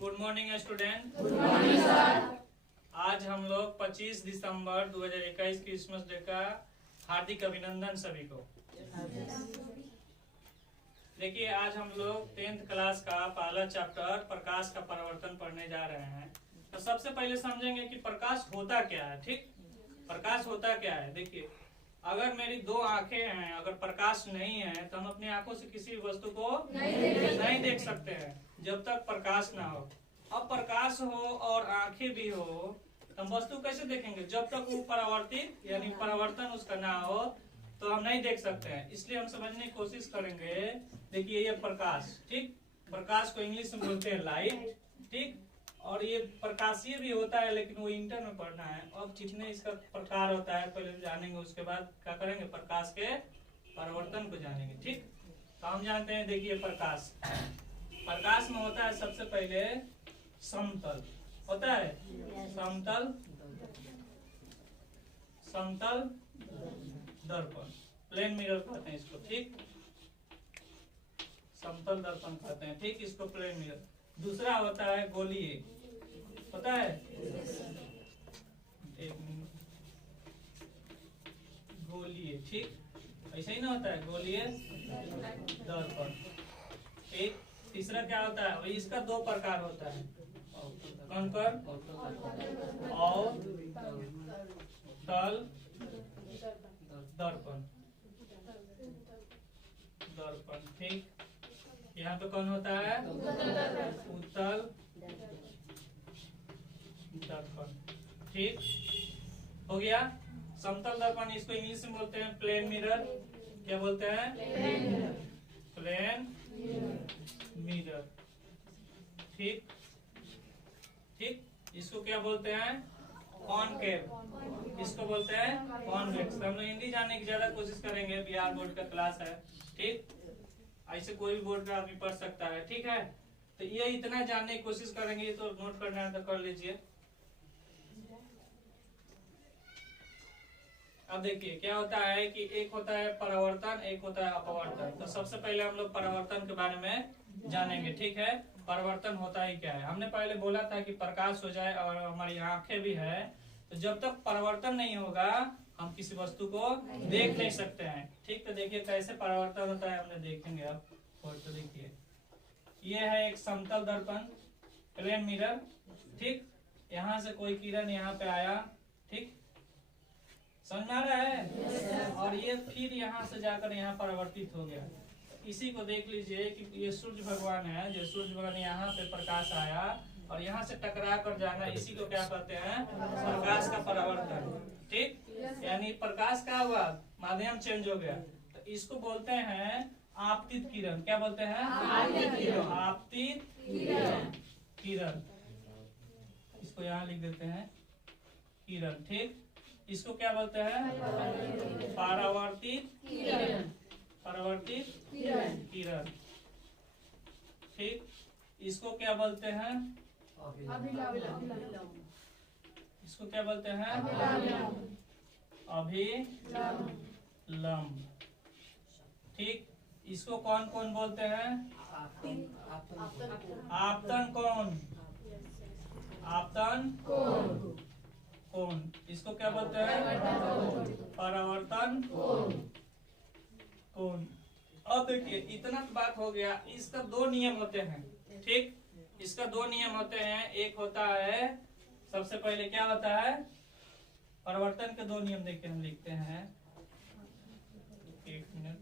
Good morning student. Good morning sir. आज हम लोग 25 दिसंबर 2021 क्रिसमस डे का हार्दिक अभिनंदन सभी को। देखिए, आज हम लोग 10th क्लास का पहला चैप्टर प्रकाश का परिवर्तन पढ़ने जा रहे हैं। तो सबसे पहले समझेंगे कि प्रकाश होता क्या है। ठीक, प्रकाश होता क्या है। देखिए, अगर मेरी दो आंखें हैं, अगर प्रकाश नहीं है तो हम अपनी आंखों से किसी वस्तु को नहीं देख सकते हैं जब तक प्रकाश ना हो। अब प्रकाश हो और आंखें भी हो तो हम वस्तु कैसे देखेंगे? जब तक वो परावर्तित यानी परावर्तन उसका ना हो तो हम नहीं देख सकते हैं। इसलिए हम समझने की कोशिश करेंगे। देखिए, ये प्रकाश, ठीक, प्रकाश को इंग्लिश में बोलते हैं लाइट, ठीक, और ये प्रकाशीय भी होता है लेकिन वो इंटर में पढ़ना है। अब जितने इसका प्रकार होता है पहले जानेंगे, उसके बाद क्या करेंगे, प्रकाश के परिवर्तन को जानेंगे। ठीक, तो हम जानते हैं। देखिए, प्रकाश में होता है सबसे पहले समतल होता है, समतल दर्पण, प्लेन मिरर कहते हैं इसको। ठीक, समतल दर्पण कहते हैं। ठीक, इसको प्लेन मिरर। दूसरा होता है गोलीय, पता है, गोलीय। ठीक, ऐसा ही ना होता है, गोलीय दर्पण। एक तीसरा क्या होता है, इसका दो प्रकार होता है, कंकर और तल दर्पण। ठीक, यहाँ पे कौन होता है, उत्तल दर्पण। ठीक, हो गया। समतल दर्पण, इसको इंग्लिश में बोलते हैं प्लेन मिरर। क्या बोलते हैं? Plane mirror. ठीक, इसको क्या बोलते हैं? कॉनकेव। इसको बोलते हैं कॉन्वेक्स। हम लोग हिंदी जानने की ज्यादा कोशिश करेंगे, बिहार बोर्ड का क्लास है। ठीक, ऐसे कोई भी बोर्ड का आदमी पढ़ सकता है। ठीक है, तो ये इतना जानने की कोशिश करेंगे, तो नोट करना है तो कर लीजिए। अब देखिए क्या होता है कि एक होता है परावर्तन, एक होता है अपवर्तन। तो सबसे पहले हम लोग परावर्तन के बारे में जानेंगे। ठीक है, परावर्तन होता ही क्या है। हमने पहले बोला था कि प्रकाश हो जाए और हमारी आंखें भी है, तो जब तक परावर्तन नहीं होगा हम किसी वस्तु को देख नहीं सकते हैं। ठीक, तो देखिए कैसे परावर्तन होता है, हमने देखेंगे। अब फोटो देखिए, ये है एक समतल दर्पण, प्लेन मिरर। ठीक, यहाँ से कोई किरण यहाँ पे आया, ठीक, समझ आ रहा है, और ये फिर यहाँ से जाकर यहाँ परावर्तित हो गया। इसी को देख लीजिए कि ये सूर्य भगवान है, जो सूर्य भगवान यहाँ पे प्रकाश आया और यहाँ से टकरा कर जाना, इसी को क्या कहते हैं? प्रकाश का परावर्तन। ठीक, यानी प्रकाश का हुआ, माध्यम चेंज हो गया, तो इसको बोलते हैं आपतित किरण। क्या बोलते हैं? आपतित किरण। इसको यहाँ लिख देते हैं किरण। ठीक, इसको क्या बोलते हैं? परावर्तित किरण। ठीक, इसको क्या बोलते हैं? इसको क्या बोलते हैं? अभिलंब। ठीक, इसको कौन कौन बोलते हैं? आपतन कोण। इसको क्या बोलते हैं? परावर्तन कोण। अब देखिए, इतना तो बात हो गया। इसका दो नियम होते हैं। ठीक, इसका दो नियम होते हैं। एक होता है, सबसे पहले क्या होता है, परिवर्तन के दो नियम देखिए, हम लिखते हैं। एक मिनट,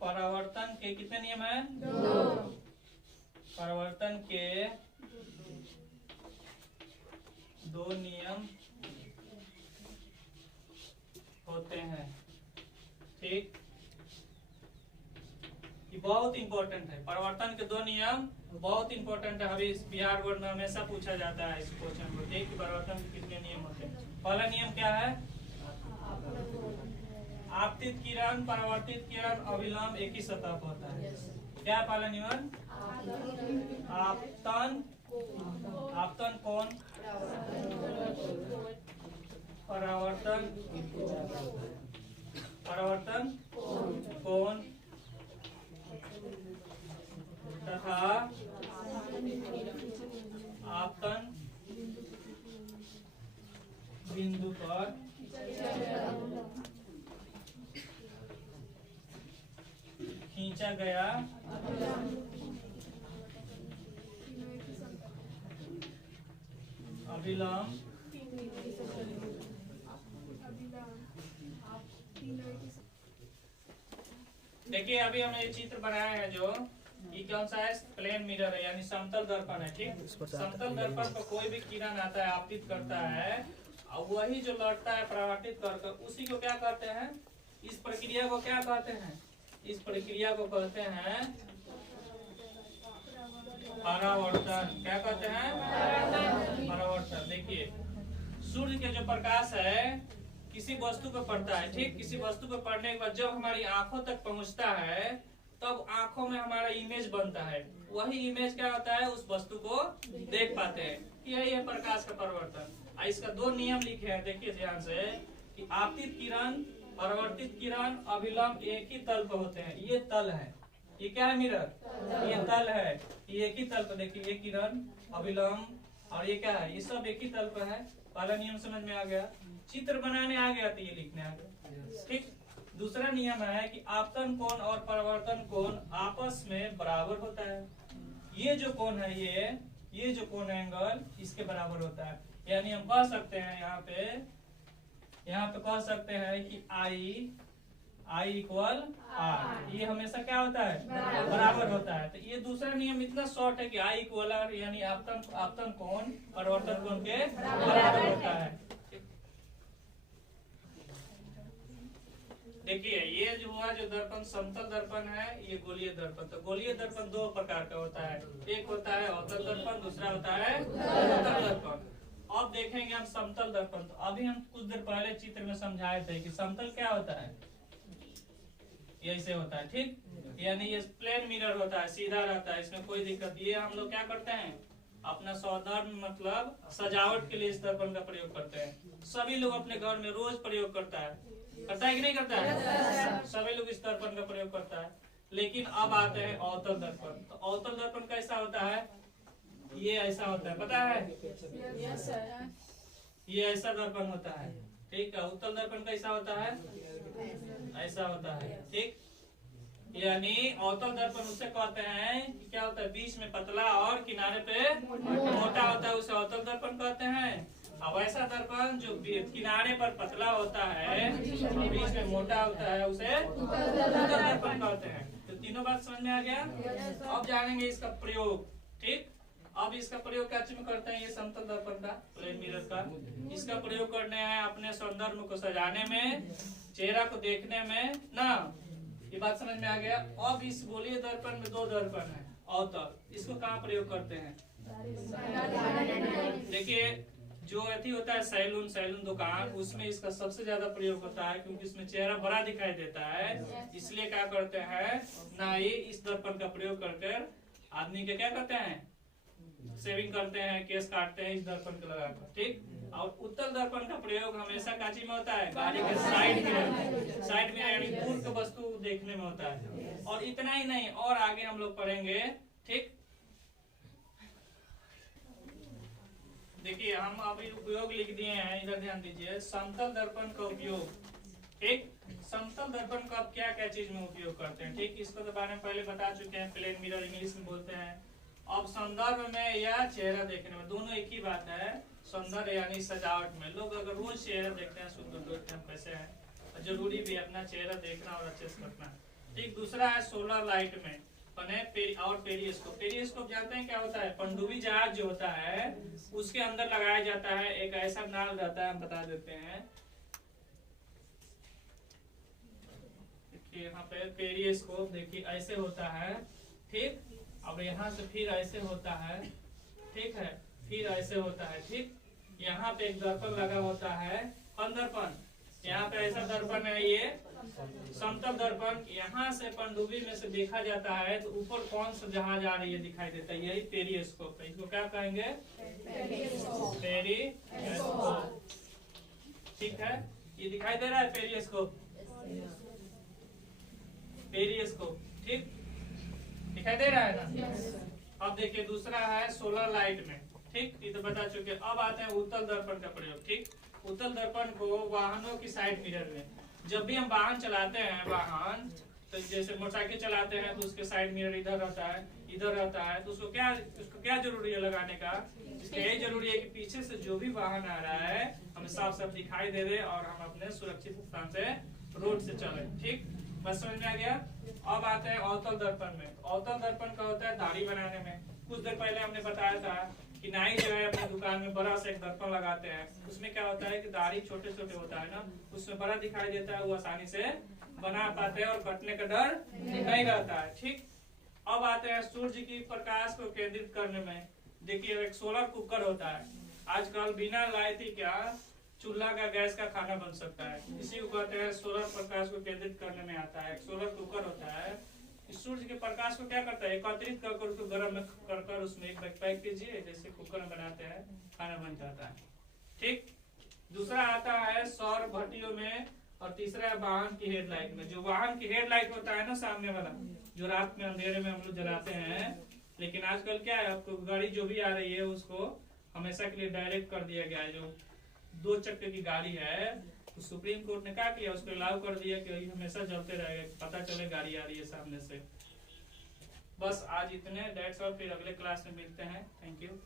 परावर्तन के कितने नियम हैं? दो। परिवर्तन के दो नियम होते हैं। ठीक, ये बहुत इंपॉर्टेंट है। परिवर्तन के दो नियम बहुत इंपॉर्टेंट है। अभी इस बिहार बोर्ड में हमेशा पूछा जाता है इस क्वेश्चन को। ठीक, परिवर्तन के कितने नियम होते हैं? पहला नियम क्या है? आपतित किरण, परावर्तित किरण, अभिलंब एक ही सतह पर होता है। क्या पहला नियम? आपतन कोण, परावर्तन कोण तथा आपतन बिंदु पर खींचा गया अभिलंब देखिए अभी हमने ये चित्र बनाया है जो ये कौन सा है, प्लेन मिरर है यानी समतल दर्पण है। ठीक, समतल दर्पण पर कोई भी किरण आता है आपतित करता है और वही जो लौटता है परावर्तित कर उसी को क्या कहते हैं, इस प्रक्रिया को क्या कहते हैं, इस प्रक्रिया को कहते हैं परावर्तन। क्या कहते हैं, परावर्तन। देखिए सूर्य के जो प्रकाश है किसी वस्तु पर पड़ता है, ठीक, किसी वस्तु पर पड़ने के बाद जब हमारी आंखों तक पहुंचता है तब आंखों में हमारा इमेज बनता है, वही इमेज क्या होता है, उस वस्तु को देख पाते हैं। यही है प्रकाश का परिवर्तन। इसका दो नियम लिखे हैं, देखिए ध्यान से कि आपतित किरण, परावर्तित किरण, अभिलंब एक ही तल पर होते हैं। ये तल है, ये क्या है मिरर, ये तल है, ये एक ही तल पर। देखिए ये किरण, अभिलंब और ये क्या है, ये सब एक ही तल पर है। पहला नियम समझ में आ गया, चित्र बनाने आ गया तो ये लिखने आ गया। ठीक, दूसरा नियम है कि आपतन कोण और परावर्तन कोण आपस में बराबर होता है। ये जो कोण है ये जो कोण एंगल इसके बराबर होता है। यानी हम कह सकते हैं यहाँ पे कह सकते हैं कि I इक्वल R, ये हमेशा क्या होता है, बराबर होता है। तो ये दूसरा नियम इतना शॉर्ट है कि I इक्वल R यानी आपतन कोण परावर्तन कोण के बराबर होता है। देखिए ये जो हुआ, जो दर्पण समतल दर्पण है, ये गोलीय दर्पण। तो गोलीय दर्पण दो प्रकार का होता है, एक होता है अवतल दर्पण, दूसरा होता है उत्तल दर्पण। अब देखेंगे हम समतल दर्पण। तो अभी हम कुछ देर पहले चित्र में समझाए थे कि समतल क्या होता है, ये ऐसे होता है। ठीक, यानी ये प्लेन मिरर होता है, सीधा रहता है, इसमें कोई दिक्कत। ये हम लोग क्या करते हैं, अपना सौंदर्य मतलब सजावट के लिए इस दर्पण का प्रयोग करते हैं। सभी लोग अपने घर में रोज प्रयोग करता है कि नहीं करता है, सभी लोग इस दर्पण का प्रयोग करता है। लेकिन अब आते हैं अवतल दर्पण। तो अवतल दर्पण कैसा होता है, ये ऐसा होता है, पता है, ये ऐसा दर्पण होता है। ठीक है, उत्तल दर्पण कैसा होता है, ऐसा होता है। ठीक, यानी अवतल दर्पण उसे कहते हैं कि क्या होता है, बीच में पतला और किनारे पे मोटा होता है, उसे अवतल दर्पण कहते हैं। अब ऐसा दर्पण जो किनारे पर पतला होता है और बीच में मोटा होता है उसे उत्तल दर्पण कहते हैं। तो तीनों बात समझ में आ गया। अब जानेंगे इसका प्रयोग। ठीक, अब इसका प्रयोग क्या में करते हैं, ये समतल दर्पण का, प्लेन मिरर का, इसका प्रयोग करने हैं अपने सौंदर्य को सजाने में, चेहरा को देखने में ना। ये बात समझ में आ गया। अब इस गोलीय दर्पण में दो दर्पण है अवतल, इसको कहाँ प्रयोग करते हैं, देखिए जो अथी होता है सैलून दुकान, उसमें इसका सबसे ज्यादा प्रयोग होता है, क्योंकि इसमें चेहरा बड़ा दिखाई देता है। इसलिए क्या करते हैं, नाई इस दर्पण का प्रयोग करके आदमी के क्या करते हैं, शेविंग करते हैं, केस काटते हैं इस दर्पण को लगाकर। ठीक, और उत्तल दर्पण का प्रयोग हमेशा काची में होता है, गाड़ी के साइड में यानी दूर की वस्तु देखने में होता है। और इतना ही नहीं, और आगे हम लोग पढ़ेंगे। ठीक, देखिए हम अभी उपयोग लिख दिए हैं, इधर ध्यान दीजिए। समतल दर्पण का उपयोग, ठीक, समतल दर्पण का आप क्या क्या चीज में उपयोग करते हैं। ठीक, इसको तो बारे में पहले बता चुके हैं, प्लेन मिरर इंग्लिश में बोलते हैं। अब सौंदर्य में या चेहरा देखने में दोनों एक ही बात है। सौंदर्य यानी सजावट में लोग अगर रोज चेहरा देखते हैं, सुंदर देखते हैं, कैसे है, जरूरी भी अपना चेहरा देखना और अच्छे से रखना। ठीक, दूसरा है सोलर लाइट में और पेरिस्कोप। पेरिस्कोप जानते हैं क्या होता है, पनडुब्बी जहाज जो होता है उसके अंदर लगाया जाता है, एक ऐसा नाल रहता है, हम बता देते हैं। यहाँ पे पेरिस्कोप देखिए ऐसे होता है। ठीक, अब यहाँ से फिर ऐसे होता है, ठीक है, फिर ऐसे होता है। ठीक, यहाँ पे एक दर्पण लगा होता है, दर्पण, यहाँ पे ऐसा दर्पण है, ये समतल दर्पण। यहाँ से पनडुब्बी में से देखा जाता है तो ऊपर कौन सा जहाज आ रही है दिखाई देता है, यही पेरिस्कोप है। इसको क्या कहेंगे, पेरिस्कोप। ठीक है, ये दिखाई दे रहा है पेरिस्कोप, पेरिस्कोप। ठीक, दिखाई दिखाई दे रहा है ना। अब देखिए दूसरा है सोलर लाइट में, ठीक, ये तो बता चुके। अब आते हैं उत्तल दर्पण का प्रयोग। ठीक, उत्तल दर्पण को वाहनों की साइड मिरर में, जब भी हम वाहन चलाते हैं, वाहन तो जैसे मोटरसाइकिल चलाते हैं तो उसके साइड मिरर इधर रहता है, इधर रहता है, तो उसको क्या जरूरी है लगाने का? इसलिए यही जरूरी है कि पीछे से जो भी वाहन आ रहा है हमें साफ साफ दिखाई दे दे और हम अपने सुरक्षित स्थान से रोड से चले। ठीक, बस समझ में आ गया। अब आते हैं अवतल दर्पण में। अवतल दर्पण का होता है दाढ़ी बनाने में। कुछ देर पहले हमने बताया था कि नाई जो है अपने दुकान में बड़ा सा एक दर्पण लगाते हैं। उसमें क्या होता है कि दाढ़ी छोटे छोटे होता है ना, उसमें बड़ा दिखाई देता है, वो आसानी से बना पाते हैं और कटने का डर नहीं रहता है। ठीक, अब आते हैं सूर्य की प्रकाश को केंद्रित करने में। देखिए एक सोलर कुकर होता है, आजकल बिना लाइट ही क्या चूल्हा का गैस का खाना बन सकता है, इसी को कहते हैं सोलर प्रकाश को केंद्रित करने में आता है। एक सोलर कुकर होता है, इस सूर्य के प्रकाश को क्या करता है, एकत्रित कर उसको गर्म में कर उसमें एक पैक कीजिए, जैसे कुकर में बनाते हैं, खाना बन जाता है। ठीक, दूसरा आता है सौर भट्टियों में, और तीसरा है वाहन की हेडलाइट में। जो वाहन की हेडलाइट होता है ना सामने वाला, जो रात में अंधेरे में हम लोग जलाते हैं, लेकिन आजकल क्या है, आपको गाड़ी जो भी आ रही है उसको हमेशा के लिए डायरेक्ट कर दिया गया है। जो 2 चक्के की गाड़ी है, तो सुप्रीम कोर्ट ने क्या किया, उसको अलाउ कर दिया कि हमेशा जलते रहेगा, पता चले गाड़ी आ रही है सामने से। बस आज इतने, डेट्स ऑल, फिर अगले क्लास में मिलते हैं। Thank you.